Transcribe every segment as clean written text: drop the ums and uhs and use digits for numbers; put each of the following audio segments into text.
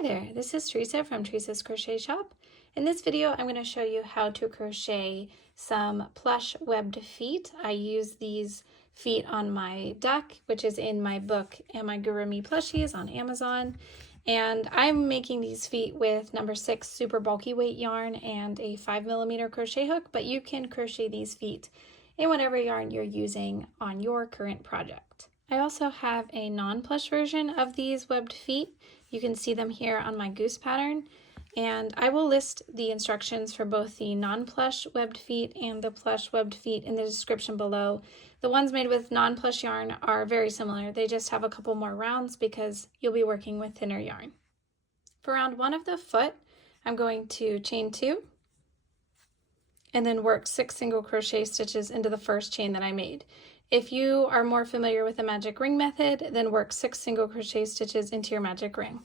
Hi there, this is Teresa from Teresa's Crochet Shop. In this video, I'm going to show you how to crochet some plush webbed feet. I use these feet on my duck, which is in my book Amigurumi Plushies on Amazon. And I'm making these feet with number 6 super bulky weight yarn and a 5mm crochet hook, but you can crochet these feet in whatever yarn you're using on your current project. I also have a non-plush version of these webbed feet. You can see them here on my goose pattern, and I will list the instructions for both the non-plush webbed feet and the plush webbed feet in the description below. The ones made with non-plush yarn are very similar. They just have a couple more rounds because you'll be working with thinner yarn. For round 1 of the foot, I'm going to chain 2 and then work 6 single crochet stitches into the first chain that I made. If you are more familiar with the magic ring method, then work 6 single crochet stitches into your magic ring.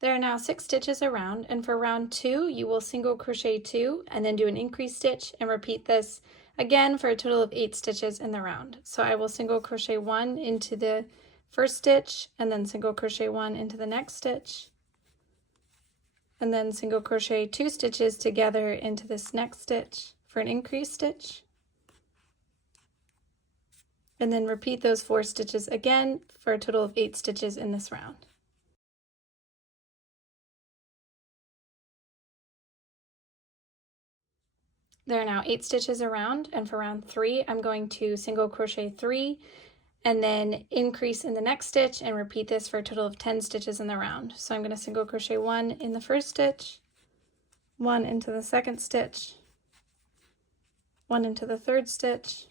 There are now 6 stitches around, and for round 2 you will single crochet 2 and then do an increase stitch and repeat this again for a total of 8 stitches in the round. So I will single crochet 1 into the first stitch and then single crochet 1 into the next stitch and then single crochet 2 stitches together into this next stitch for an increase stitch, and then repeat those 4 stitches again for a total of 8 stitches in this round. There are now 8 stitches around, and for round 3 I'm going to single crochet 3 and then increase in the next stitch and repeat this for a total of 10 stitches in the round. So I'm going to single crochet 1 in the first stitch, 1 into the second stitch, 1 into the third stitch,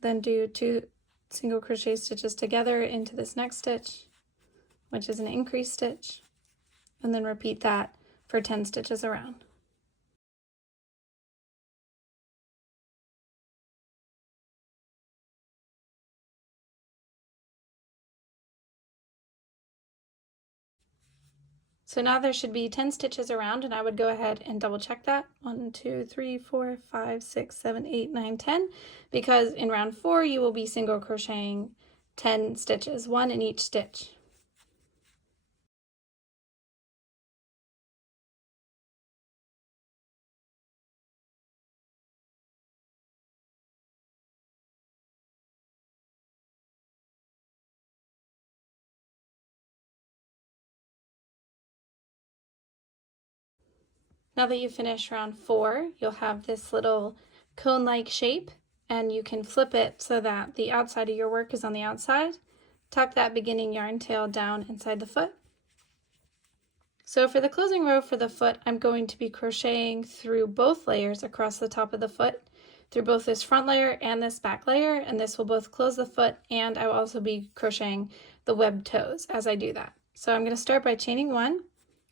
then do 2 single crochet stitches together into this next stitch, which is an increase stitch, and then repeat that for 10 stitches around. So now there should be 10 stitches around, and I would go ahead and double check that. 1, 2, 3, 4, 5, 6, 7, 8, 9, 10, because in round 4 you will be single crocheting 10 stitches, 1 in each stitch. Now that you've finished round 4, you'll have this little cone-like shape, and you can flip it so that the outside of your work is on the outside. Tuck that beginning yarn tail down inside the foot. So for the closing row for the foot, I'm going to be crocheting through both layers across the top of the foot, through both this front layer and this back layer, and this will both close the foot, and I will also be crocheting the webbed toes as I do that. So I'm going to start by chaining 1,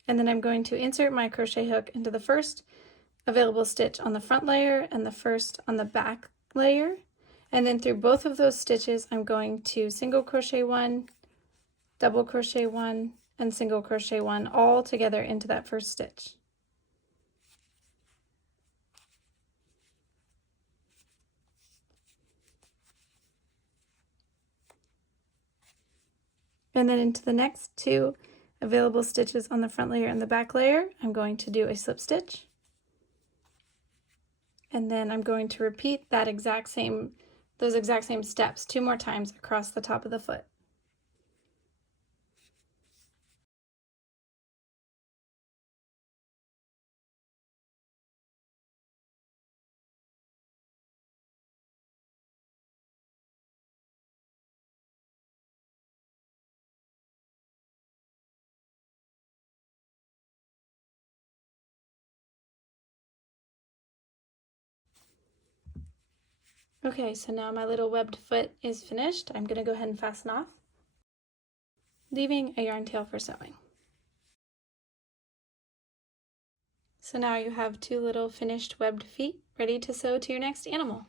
and then I'm going to insert my crochet hook into the first available stitch on the front layer and the first on the back layer, and then through both of those stitches I'm going to single crochet 1, double crochet 1, and single crochet 1 all together into that first stitch. And then into the next 2 available stitches on the front layer and the back layer, I'm going to do a slip stitch. And then I'm going to repeat those exact same steps 2 more times across the top of the foot. Okay, so now my little webbed foot is finished. I'm going to go ahead and fasten off, leaving a yarn tail for sewing. So now you have two little finished webbed feet ready to sew to your next animal.